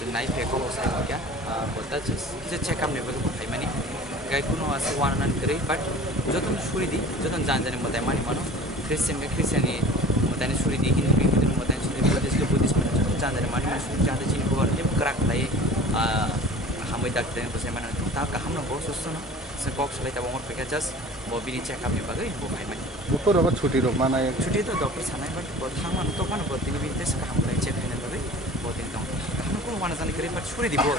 जों नायफेको साइकिया बोता किसे चेकअप ने बगु थाइमानि गाय कुनो आसे वानान करे बट जतन सुरिदि जतन जानजाने मताय मानि मानो क्रिश्चियन के क्रिश्चियनी मताय सुरिदि हिन्दू के हिन्दू मताय सुरिदि बुद्धिस्ट के बुद्धिस्ट मताय जतन जानजाने मानि मानो सुरि जाते चिन को गरे क्राक लाय हामै डाक्टर ने बसे मानो ता काहम न बहुत सुस्त न से बॉक्स लाय ता बमर पेका जस्ट बबिनि चेकअप ने बगै बो भाइमानि डॉक्टर अब छुट्टी रो मानाय छुट्टी तो डॉक्टर सानाय बट थांमान तो पानो बतिनि बिनते से काहम लाय चेक हैने बगै बतिनि दं काहम को वाना जाने करे बट सुरिदि बो